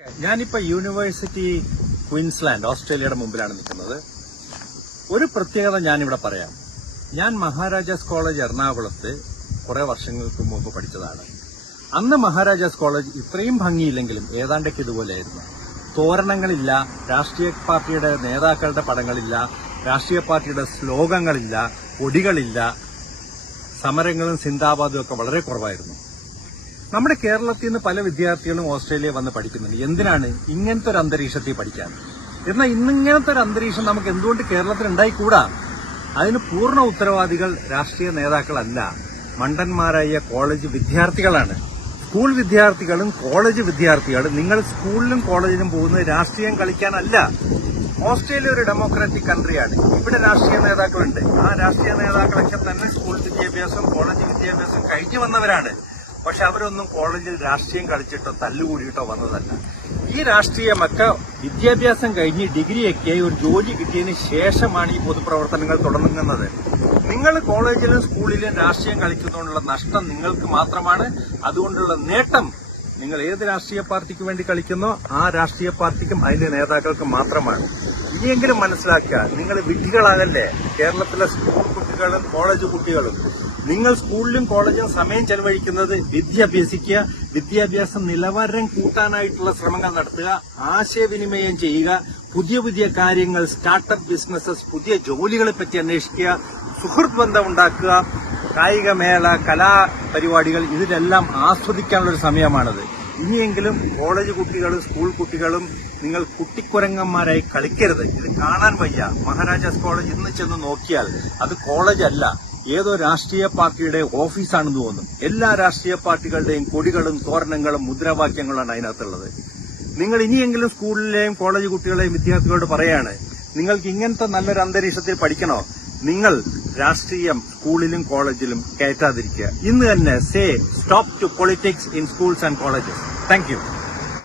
ഞാനിപ്പോ university Queensland ഓസ്ട്രേലിയയുടെ മുമ്പിലാണ് നിൽക്കുന്നത്. ഒരു പ്രത്യേകത ഞാനിവിടെ പറയാം. ഞാൻ മഹാരാജാസ് കോളേജ് എറണാകുളത്ത് കുറെ വർഷങ്ങൾക്ക് മുമ്പ് പഠിച്ചതാണ്. അന്ന് മഹാരാജാസ് കോളേജ് ഇത്രയും ഭംഗിയില്ലെങ്കിലും ഏതാണ്ടൊക്കെ ഇതുപോലെയായിരുന്നു. തോരണങ്ങളില്ല, രാഷ്ട്രീയ പാർട്ടിയുടെ നേതാക്കളുടെ പടങ്ങളില്ല, രാഷ്ട്രീയ പാർട്ടിയുടെ ശ്ലോകങ്ങളില്ല, കൊടികളില്ല, സമരങ്ങളും സിന്ദാബാദും ഒക്കെ വളരെ കുറവായിരുന്നു. നമ്മുടെ കേരളത്തിൽ നിന്ന് പല വിദ്യാർത്ഥികളും ഓസ്ട്രേലിയ വന്ന് പഠിക്കുന്നുണ്ട്. എന്തിനാണ് ഇങ്ങനത്തെ ഒരു അന്തരീക്ഷത്തിൽ പഠിക്കാൻ? എന്നാൽ ഇന്നിങ്ങനത്തെ ഒരു അന്തരീക്ഷം നമുക്ക് എന്തുകൊണ്ട് കേരളത്തിൽ ഉണ്ടായിക്കൂടാ? അതിന് പൂർണ്ണ ഉത്തരവാദികൾ രാഷ്ട്രീയ നേതാക്കളല്ല, മണ്ടന്മാരായ കോളേജ് വിദ്യാർത്ഥികളാണ്. സ്കൂൾ വിദ്യാർത്ഥികളും കോളേജ് വിദ്യാർത്ഥികളും നിങ്ങൾ സ്കൂളിലും കോളേജിലും പോകുന്നത് രാഷ്ട്രീയം കളിക്കാനല്ല. ഓസ്ട്രേലിയ ഒരു ഡെമോക്രാറ്റിക് കൺട്രിയാണ്. ഇവിടെ രാഷ്ട്രീയ നേതാക്കളുണ്ട്. ആ രാഷ്ട്രീയ നേതാക്കളൊക്കെ തന്നെ സ്കൂൾ വിദ്യാഭ്യാസം കോളേജ് വിദ്യാഭ്യാസം കഴിഞ്ഞു വന്നവരാണ്. പക്ഷെ അവരൊന്നും കോളേജിൽ രാഷ്ട്രീയം കളിച്ചിട്ടോ തല്ലുകൂടിയിട്ടോ വന്നതല്ല. ഈ രാഷ്ട്രീയമൊക്കെ വിദ്യാഭ്യാസം കഴിഞ്ഞ് ഡിഗ്രിയൊക്കെ ഒരു ജോലി കിട്ടിയതിന് ശേഷമാണ് ഈ പൊതുപ്രവർത്തനങ്ങൾ തുടങ്ങുന്നത്. നിങ്ങൾ കോളേജിലും സ്കൂളിലും രാഷ്ട്രീയം കളിക്കുന്നതുകൊണ്ടുള്ള നഷ്ടം നിങ്ങൾക്ക് മാത്രമാണ്. അതുകൊണ്ടുള്ള നേട്ടം നിങ്ങൾ ഏത് രാഷ്ട്രീയ പാർട്ടിക്ക് വേണ്ടി കളിക്കുന്നോ ആ രാഷ്ട്രീയ പാർട്ടിക്കും അതിന്റെ നേതാക്കൾക്കും മാത്രമാണ്. ഇനിയെങ്കിലും മനസ്സിലാക്കുക, നിങ്ങൾ വിഡ്ഢികളാകല്ലേ. കേരളത്തിലെ സ്കൂൾ കുട്ടികളും കോളേജ് കുട്ടികളും നിങ്ങൾ സ്കൂളിലും കോളേജിലും സമയം ചെലവഴിക്കുന്നത് വിദ്യ അഭ്യസിക്കുക, വിദ്യാഭ്യാസ നിലവാരം കൂട്ടാനായിട്ടുള്ള ശ്രമങ്ങൾ നടത്തുക, ആശയവിനിമയം ചെയ്യുക, പുതിയ പുതിയ കാര്യങ്ങൾ, സ്റ്റാർട്ടപ്പ് ബിസിനസ്സസ്, പുതിയ ജോലികളെ പറ്റി അന്വേഷിക്കുക, സുഹൃത്ത് ബന്ധം ഉണ്ടാക്കുക, കായികമേള, കലാപരിപാടികൾ, ഇതിലെല്ലാം ആസ്വദിക്കാനുള്ള ഒരു സമയമാണത്. ഇനിയെങ്കിലും കോളേജ് കുട്ടികളും സ്കൂൾ കുട്ടികളും നിങ്ങൾ കുട്ടിക്കുരങ്ങന്മാരായി കളിക്കരുത്. ഇത് കാണാൻ വയ്യ. മഹാരാജാസ് കോളേജ് ഇന്ന് ചെന്ന് നോക്കിയാൽ അത് കോളേജ് അല്ല, ഏതോ രാഷ്ട്രീയ പാർട്ടിയുടെ ഓഫീസാണെന്ന് തോന്നും. എല്ലാ രാഷ്ട്രീയ പാർട്ടികളുടെയും കൊടികളും തോരണങ്ങളും മുദ്രാവാക്യങ്ങളാണ് അതിനകത്തുള്ളത്. നിങ്ങൾ ഇനിയെങ്കിലും സ്കൂളിലെയും കോളേജ് കുട്ടികളെയും വിദ്യാർത്ഥികളോട് പറയാണ്, നിങ്ങൾക്ക് ഇങ്ങനത്തെ നല്ലൊരു അന്തരീക്ഷത്തിൽ പഠിക്കണോ? നിങ്ങൾ രാഷ്ട്രീയം സ്കൂളിലും കോളേജിലും കയറ്റാതിരിക്കുക. ഇന്ന് തന്നെ stop to politics in schools and colleges. Thank U.